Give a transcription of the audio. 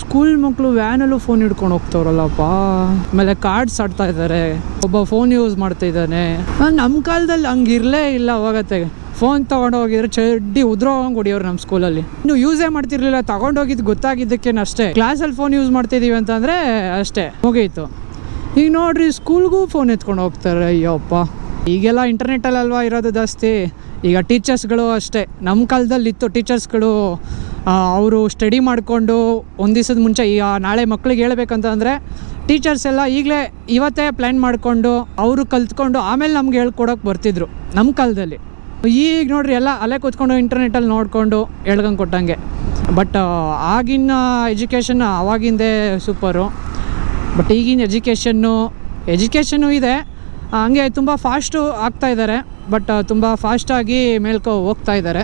School ಮಕ್ಕಳು ವ್ಯಾನಲ್ಲೂ phone ಹಿಡ್ಕೊಂಡು ಹೋಗ್ತಾವ್ರಲ್ಲಪ್ಪ. ಆಮೇಲೆ ಕಾರ್ಡ್ಸ್ ಆಡ್ತಾ ಇದ್ದಾರೆ, ಒಬ್ಬ ಫೋನ್ ಯೂಸ್ ಮಾಡ್ತಾ ಇದ್ದಾನೆ. ನಮ್ಮ ಕಾಲದಲ್ಲಿ ಹಂಗಿರಲೇ ಇಲ್ಲ. ಅವಾಗತ್ತೆ ಫೋನ್ ತೊಗೊಂಡೋಗಿದ್ರೆ ಚಡ್ಡಿ ಉದ್ರೋಗಂಗೆ ಹೊಡಿಯೋರು ನಮ್ಮ ಸ್ಕೂಲಲ್ಲಿ. ಇನ್ನು ಯೂಸೇ ಮಾಡ್ತಿರ್ಲಿಲ್ಲ, ತೊಗೊಂಡೋಗಿದ್ದು ಗೊತ್ತಾಗಿದ್ದಕ್ಕೇನು ಅಷ್ಟೇ. ಕ್ಲಾಸಲ್ಲಿ ಫೋನ್ ಯೂಸ್ ಮಾಡ್ತಿದ್ದೀವಿ ಅಂತಂದರೆ ಅಷ್ಟೇ, ಮುಗೀತು. ಈಗ ನೋಡ್ರಿ ಸ್ಕೂಲ್ಗೂ ಫೋನ್ ಎತ್ಕೊಂಡು ಹೋಗ್ತಾರೆ. ಅಯ್ಯಪ್ಪ, ಈಗೆಲ್ಲ ಇಂಟರ್ನೆಟ್ಟಲ್ಲಲ್ವಾ ಇರೋದು ಜಾಸ್ತಿ. ಈಗ ಟೀಚರ್ಸ್ಗಳು ಅಷ್ಟೇ. ನಮ್ಮ ಕಾಲದಲ್ಲಿ ಇತ್ತು ಟೀಚರ್ಸ್ಗಳು, ಅವರು ಸ್ಟಡಿ ಮಾಡಿಕೊಂಡು ಒಂದು ದಿವಸದ ಮುಂಚೆ ಈಗ ನಾಳೆ ಮಕ್ಳಿಗೆ ಹೇಳ್ಬೇಕಂತಂದರೆ ಟೀಚರ್ಸ್ ಎಲ್ಲ ಈಗಲೇ ಇವತ್ತೇ ಪ್ಲ್ಯಾನ್ ಮಾಡಿಕೊಂಡು ಅವರು ಕಲ್ತ್ಕೊಂಡು ಆಮೇಲೆ ನಮ್ಗೆ ಹೇಳ್ಕೊಡೋಕೆ ಬರ್ತಿದ್ರು ನಮ್ಮ ಕಾಲದಲ್ಲಿ. ಈಗ ನೋಡ್ರಿ ಎಲ್ಲ ಅಲ್ಲೇ ಕೂತ್ಕೊಂಡು ಇಂಟರ್ನೆಟ್ಟಲ್ಲಿ ನೋಡಿಕೊಂಡು ಹೇಳ್ಕೊಂಡು ಕೊಟ್ಟಂಗೆ. ಬಟ್ ಆಗಿನ ಎಜುಕೇಷನ್ ಆವಾಗಿಂದೇ ಸೂಪರು. ಬಟ್ ಈಗಿನ ಎಜುಕೇಷನ್ನು ಇದೆ, ಹಂಗೆ ತುಂಬ ಫಾಸ್ಟು ಆಗ್ತಾಯಿದ್ದಾರೆ. ಬಟ್ ತುಂಬ ಫಾಸ್ಟಾಗಿ ಮೇಲ್ಕೊ ಹೋಗ್ತಾ ಇದ್ದಾರೆ.